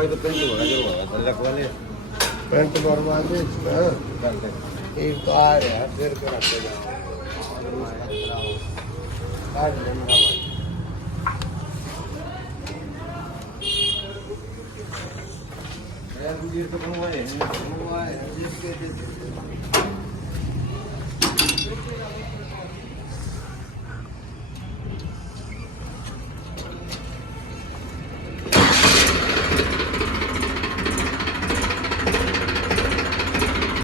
भाई तो पेंट होगा जो होगा लगवाने पेंट भरवा दे इसमें एक तो आ रहा है फिर कर रखे जाओ काट लेना भाई यार मुझे तो बनवाए हैं जिसके